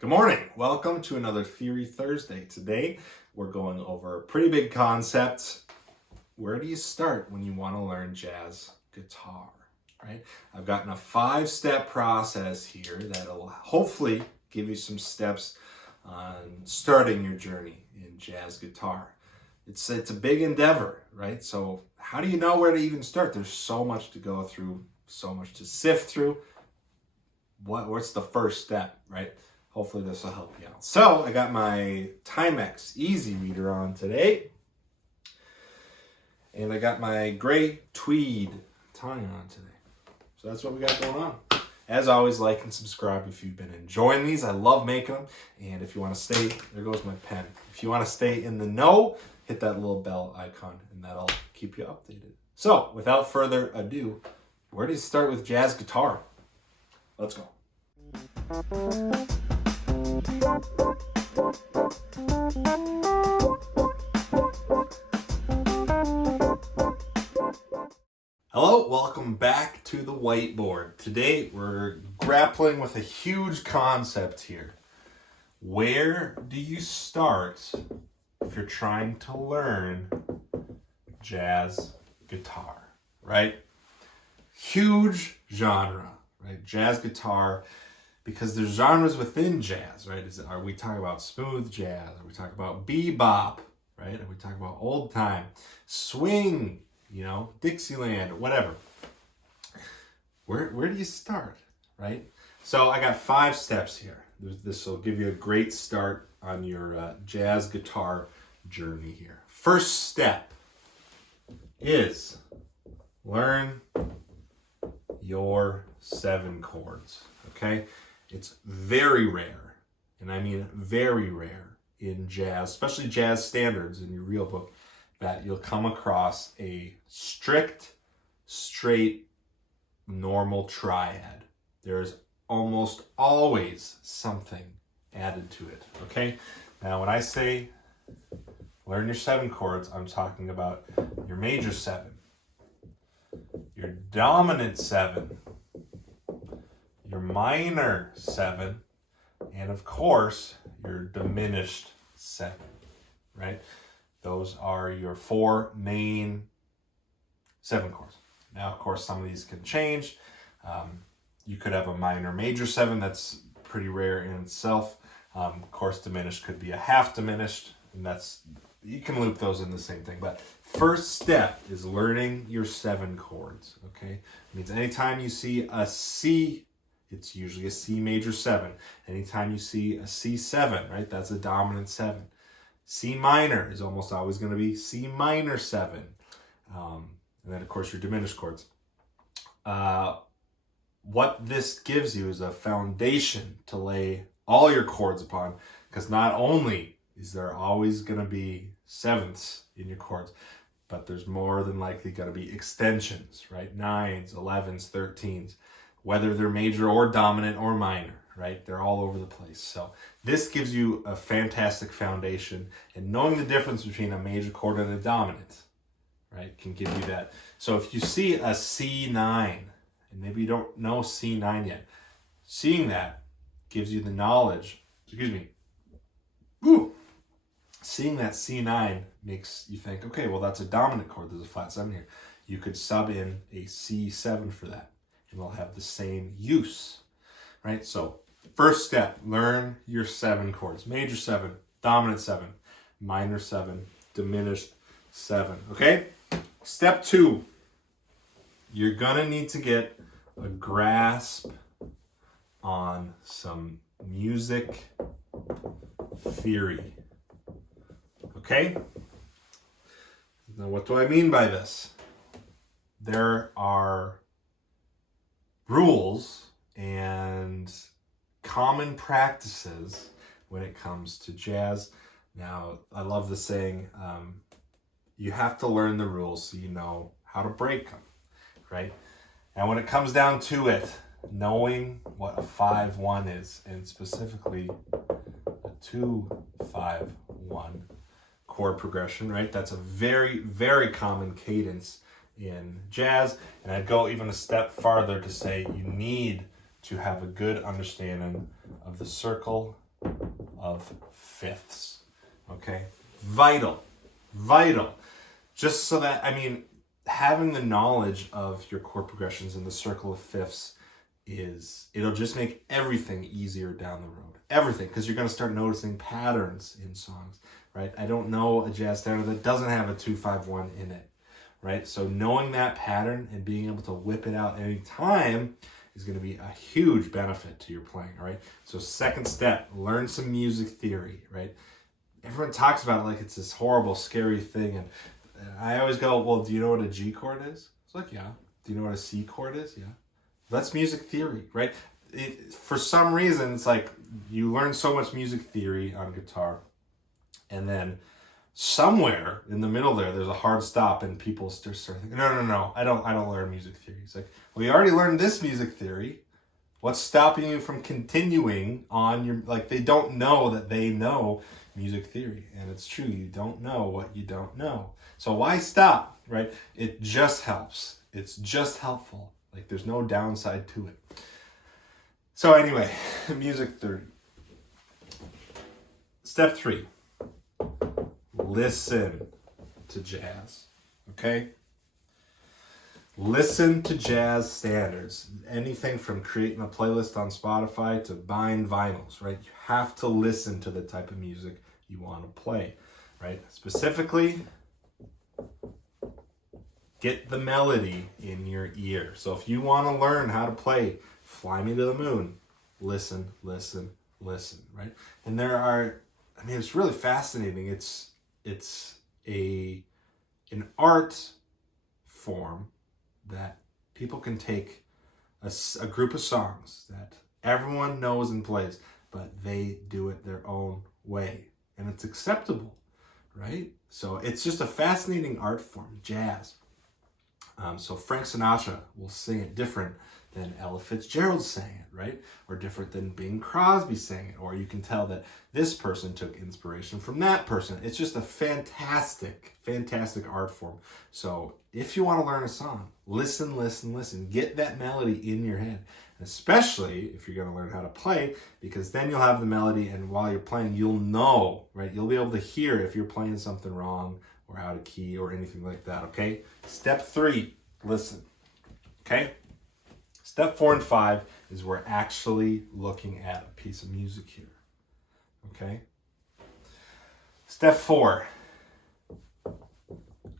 Good morning. Welcome to another Theory Thursday. Today, we're going over a pretty big concept. Where do you start when you want to learn jazz guitar, right? I've gotten a 5-step process here that'll hopefully give you some steps on starting your journey in jazz guitar. It's a big endeavor, right? So how do you know where to even start? There's so much to go through, so much to sift through. What's the first step, right? Hopefully this will help you out. So I got my Timex Easy Reader on today. And I got my gray tweed tie on today. So that's what we got going on. As always, like and subscribe if you've been enjoying these. I love making them. And if you want to stay, there goes my pen. If you want to stay in the know, hit that little bell icon and that'll keep you updated. So without further ado, where do you start with jazz guitar? Let's go. Hello, welcome back to the whiteboard. Today we're grappling with a huge concept here. Where do you start if you're trying to learn jazz guitar, right? Huge genre, right? Jazz guitar, because there's genres within jazz, right? Are we talking about smooth jazz? Are we talking about bebop, right? Are we talking about old time, swing, Dixieland, whatever? Where do you start, right? So I got 5 steps here. This will give you a great start on your jazz guitar journey here. First step is learn your 7 chords, okay? It's very rare, and I mean very rare in jazz, especially jazz standards in your real book, that you'll come across a strict, straight, normal triad. There's almost always something added to it, okay? Now, when I say learn your 7 chords, I'm talking about your major 7, your dominant 7, your minor 7, and of course, your diminished 7, right? Those are your 4 main 7 chords. Now, of course, some of these can change. You could have a minor major 7 that's pretty rare in itself. Of course, diminished could be a half diminished, and you can loop those in the same thing. But first step is learning your 7 chords, okay? It means anytime you see a C, it's usually a C major 7. Anytime you see a C7, right, that's a dominant 7. C minor is almost always going to be C minor 7. And then, of course, your diminished chords. What this gives you is a foundation to lay all your chords upon, because not only is there always going to be 7ths in your chords, but there's more than likely going to be extensions, right? 9s, 11s, 13s. Whether they're major or dominant or minor, right? They're all over the place. So this gives you a fantastic foundation, and knowing the difference between a major chord and a dominant, right, can give you that. So if you see a C9, and maybe you don't know C9 yet, seeing that gives you the knowledge, seeing that C9 makes you think, okay, well, that's a dominant chord. There's a flat 7 here. You could sub in a C7 for that, and they'll have the same use, right? So first step, learn your 7 chords. Major 7, dominant 7, minor 7, diminished 7, okay? Step 2, you're gonna need to get a grasp on some music theory, okay? Now, what do I mean by this? There are rules and common practices when it comes to jazz. Now, I love the saying, you have to learn the rules so you know how to break them, right? And when it comes down to it, knowing what a 5-1 is, and specifically a 2-5-1 chord progression, right? That's a very, very common cadence in jazz, and I'd go even a step farther to say you need to have a good understanding of the circle of fifths. Okay? Vital. Just so that, I mean, having the knowledge of your chord progressions in the circle of fifths it'll just make everything easier down the road. Everything, because you're going to start noticing patterns in songs, right? I don't know a jazz standard that doesn't have a 2-5-1 in it, right? So knowing that pattern and being able to whip it out any time is going to be a huge benefit to your playing, all right? So second step, learn some music theory, right? Everyone talks about it like it's this horrible, scary thing, and I always go, well, do you know what a G chord is? It's like, yeah. Do you know what a C chord is? Yeah. That's music theory, right? For some reason, it's like you learn so much music theory on guitar, and then somewhere in the middle there's a hard stop, and people start thinking, no, I don't learn music theory. It's like, well, you already learned this music theory. What's stopping you from continuing on your, like, they don't know that they know music theory, and it's true, you don't know what you don't know. So why stop, right? It just helps. It's just helpful. Like, there's no downside to it. So anyway, music theory. Step 3, listen to jazz, okay? Listen to jazz standards. Anything from creating a playlist on Spotify to buying vinyls, right? You have to listen to the type of music you want to play, right? Specifically, get the melody in your ear. So if you want to learn how to play Fly Me to the Moon, listen, right? And there are, I mean, it's really fascinating. It's an art form that people can take a group of songs that everyone knows and plays, but they do it their own way. And it's acceptable, right? So it's just a fascinating art form, jazz. So Frank Sinatra will sing it different than Ella Fitzgerald sang it, right? Or different than Bing Crosby sang it. Or you can tell that this person took inspiration from that person. It's just a fantastic art form. So if you want to learn a song, listen. Get that melody in your head. Especially if you're going to learn how to play, because then you'll have the melody, and while you're playing, you'll know, right? You'll be able to hear if you're playing something wrong or out of key or anything like that, okay? Step 3, listen, okay? Step 4 and 5 is we're actually looking at a piece of music here, okay? Step 4,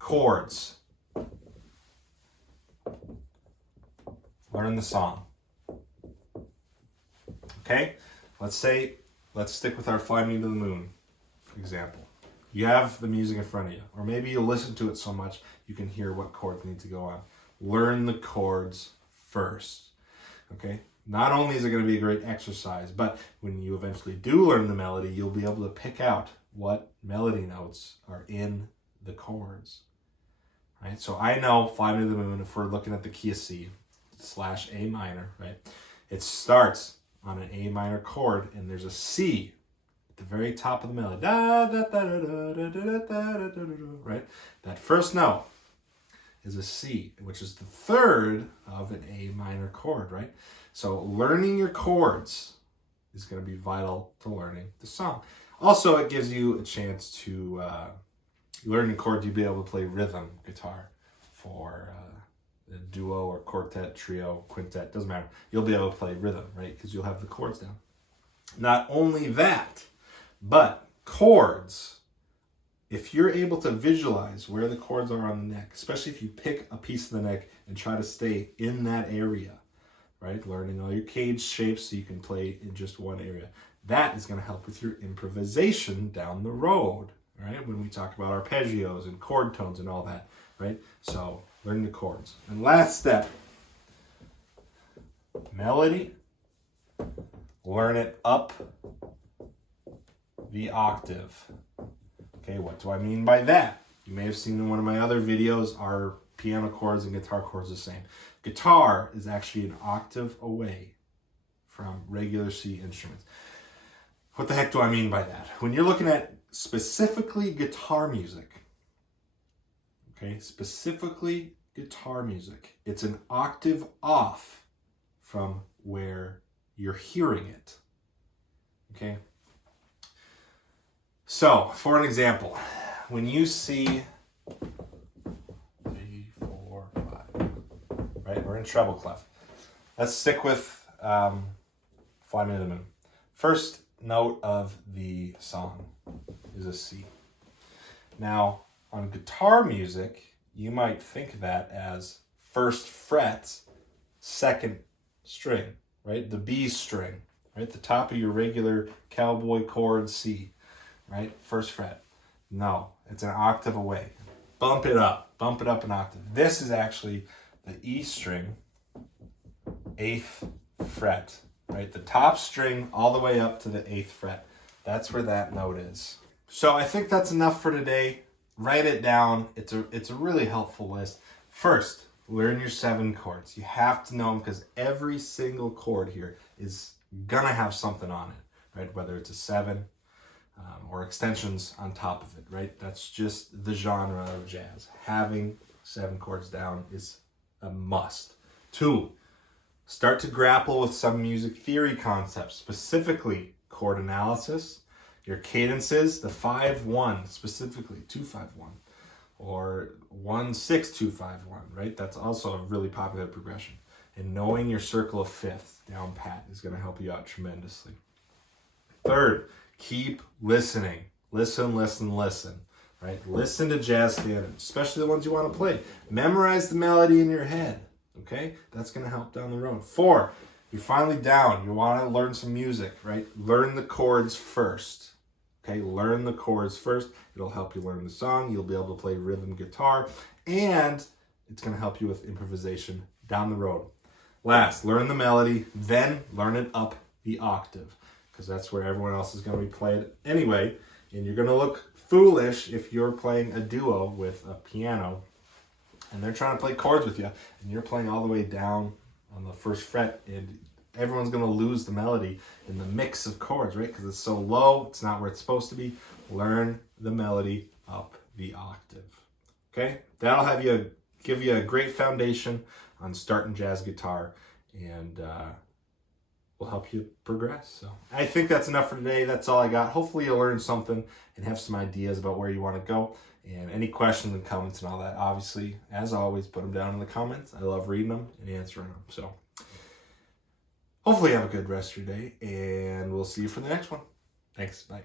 chords. Learn the song. Okay, let's stick with our Fly Me to the Moon example. You have the music in front of you, or maybe you listen to it so much you can hear what chords need to go on. Learn the chords first, okay? Not only is it going to be a great exercise, but when you eventually do learn the melody, you'll be able to pick out what melody notes are in the chords, right? So I know Fly Me to the Moon, if we're looking at the key of C / A minor, right? It starts on an A minor chord, and there's a C at the very top of the melody. Right? That first note is a C, which is the third of an A minor chord, right? So learning your chords is going to be vital to learning the song. Also, it gives you a chance to learn the chords. You'll be able to play rhythm guitar for a duo or quartet, trio, quintet, doesn't matter. You'll be able to play rhythm, right? Because you'll have the chords down. Not only that, but chords, if you're able to visualize where the chords are on the neck, especially if you pick a piece of the neck and try to stay in that area, right? Learning all your cage shapes so you can play in just one area. That is going to help with your improvisation down the road, right? When we talk about arpeggios and chord tones and all that, right? So learn the chords. And last step, melody. Learn it up the octave. Okay, what do I mean by that? You may have seen in one of my other videos, our piano chords and guitar chords are the same. Guitar is actually an octave away from regular C instruments. What the heck do I mean by that? When you're looking at specifically guitar music, okay, specifically guitar music, it's an octave off from where you're hearing it, okay? So, for an example, when you see 3, 4, 5, right? We're in treble clef. Let's stick with Fly Me to the Moon. First note of the song is a C. Now, on guitar music, you might think of that as first fret, second string, right? The B string, right? The top of your regular cowboy chord C, right? First fret. No, it's an octave away. Bump it up an octave. This is actually the E string, 8th fret, right? The top string all the way up to the 8th fret. That's where that note is. So I think that's enough for today. Write it down. It's a really helpful list. First, learn your 7 chords. You have to know them because every single chord here is gonna have something on it, right? Whether it's a 7 or extensions on top of it, right? That's just the genre of jazz. Having 7 chords down is a must. 2, start to grapple with some music theory concepts, specifically chord analysis, your cadences, the 5-1 specifically, 2-5-1, or 1-6-2-5-1, right? That's also a really popular progression. And knowing your circle of fifth down pat is going to help you out tremendously. Third, keep listening. Listen, right? Listen to jazz standards, especially the ones you want to play. Memorize the melody in your head, okay? That's going to help down the road. 4, you're finally down. You want to learn some music, right? Learn the chords first, okay? Learn the chords first. It'll help you learn the song. You'll be able to play rhythm guitar, and it's going to help you with improvisation down the road. Last, learn the melody, then learn it up the octave, because that's where everyone else is going to be playing anyway, and you're going to look foolish if you're playing a duo with a piano and they're trying to play chords with you and you're playing all the way down on the first fret, and everyone's going to lose the melody in the mix of chords, right? Because it's so low, it's not where it's supposed to be. Learn the melody up the octave, okay? That'll give you a great foundation on starting jazz guitar, and will help you progress. So I think that's enough for today. That's all I got. Hopefully you'll learn something and have some ideas about where you want to go. And any questions and comments and all that, obviously, as always, put them down in the comments. I love reading them and answering them. So hopefully you have a good rest of your day, and we'll see you for the next one. Thanks. Bye.